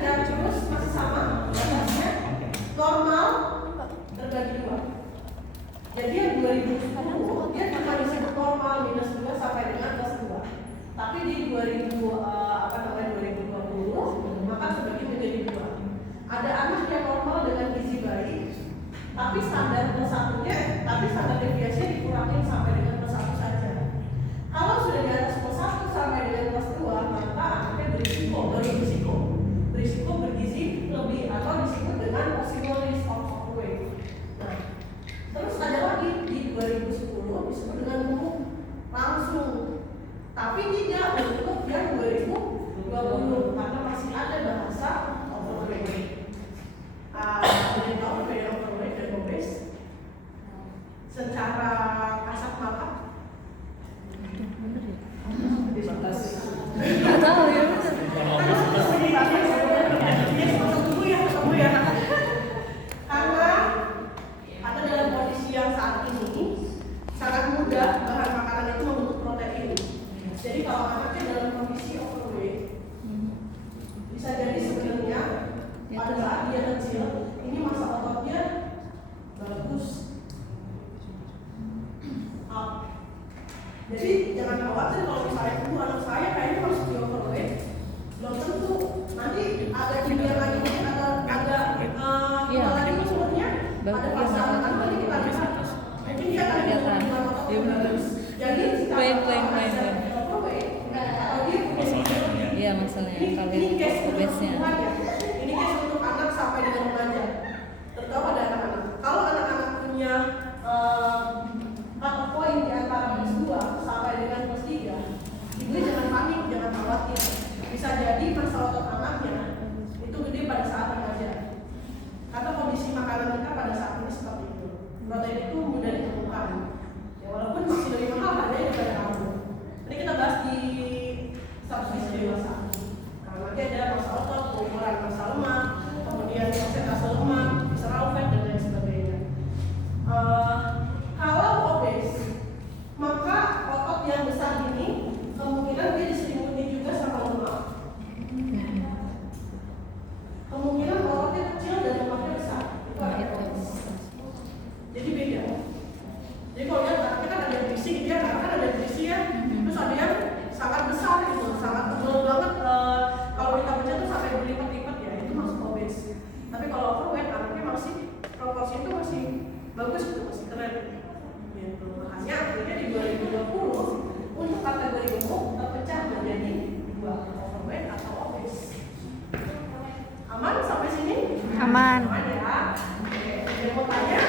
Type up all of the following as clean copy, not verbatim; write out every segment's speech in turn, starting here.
ya, terus masih sama batasnya normal terbagi 2. Jadi yang 2010 dia cuma disebut normal minus 2 sampai dengan plus 2. Tapi di 2020 maka terbagi menjadi 2. Ada anak yang normal dengan gizi baik, tapi standar plus 1-nya, tapi standar deviasinya dikurangin sampai dengan plus 1 saja. Kalau sudah di atas plus 1 sampai dengan plus 2, maka anaknya berisiko bergizi lebih atau disebut dengan possible risk of overweight. Nah, terus ada lagi di 2010 disebut dengan gemuk langsung, tapi tidak untuk yang 2020 karena masih ada bahasa overweight. Boleh tahu beda overweight dan obese secara kasat mata? Nggak tahu ya. Karena ada dalam kondisi yang saat ini sangat mudah bahan makanan itu membentuk protein. Jadi kalau anaknya dalam kondisi overweight, bisa jadi sebenarnya pada saat dia kecil ini masa ototnya bagus. Jadi jangan khawatir kalau misalnya anak saya kayaknya masuk di overweight, belum tentu nanti ada kimia lagi ada lagi maksudnya ada pasangan nanti kita lihat mungkin dia akan dengan otot bagus. Jadi overweight atau dia Iya masalahnya kalau ini case untuk obesnya. ini case untuk anak sampai dengan remaja, terutama pada anak-anak. Kalau anak-anak punya poin di antara plus 2 sampai dengan plus 3, ibu jangan panik, jangan khawatir. Bisa jadi masalah otot anaknya itu gede pada saat remaja. Karena kondisi makanan kita pada saat ini seperti itu. Protein itu mudah ditemukan. Ya walaupun masih lebih mahal harganya daripada kamu. Ini kita bahas di subspesies dewasa. Karena nanti ada masa otot, pengukuran massa lemak, kemudian persentase lemak, visceral fat dan lain sebagainya. Kalau obes, maka otot yang besar ini kemungkinan dia diselimuti juga sama lemak. Kemungkinan ototnya kecil dan lemaknya besar. Itu ada obes. Jadi beda. Jadi kalau lihat anaknya kan ada yang berisi, dia kan ada yang berisi ya. Terus ada yang sangat besar gitu, sangat tebal banget. Kalau kita baca tuh sampai berlipat-lipat ya, itu masuk obes. Tapi kalau overweight anaknya masih proporsi itu masih bagus, itu masih keren. Gitu. Makanya akhirnya di 2020 untuk kategori gemuk terpecah menjadi 2, overweight atau obes. Aman sampai sini? Aman. Aman ya. Oke, ada yang mau tanya?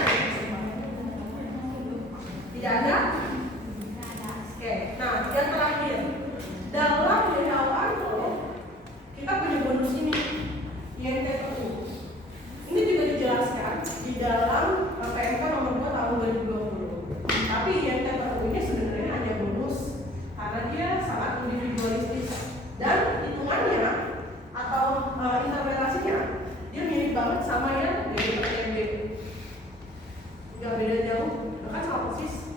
Tidak ada? Oke, nah yang terakhir dalam WHO kita punya bonus ini INTPU. Ini juga dijelaskan di dalam PMK nomor 2 tahun 2020. Tapi INTPU ini sebenarnya hanya bonus karena dia sangat individualistis dan hitungannya atau interpretasinya dia mirip banget sama yang DPTMB. Nggak beda jauh, bahkan sama persis.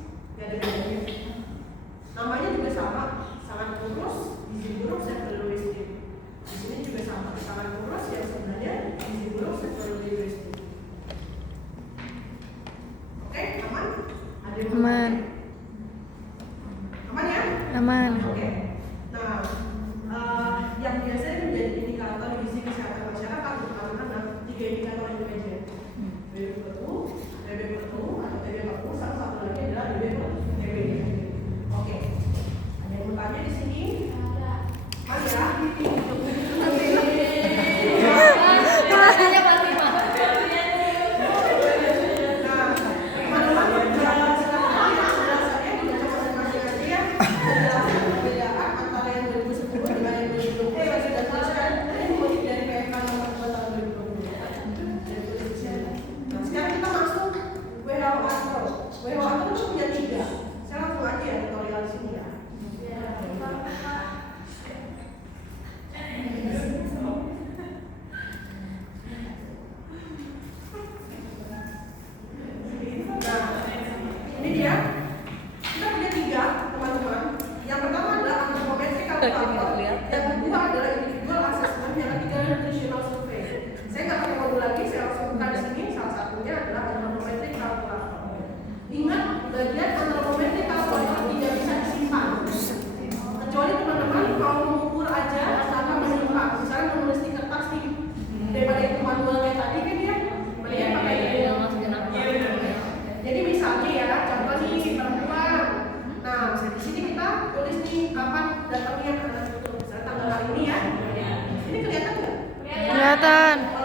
kelihatan.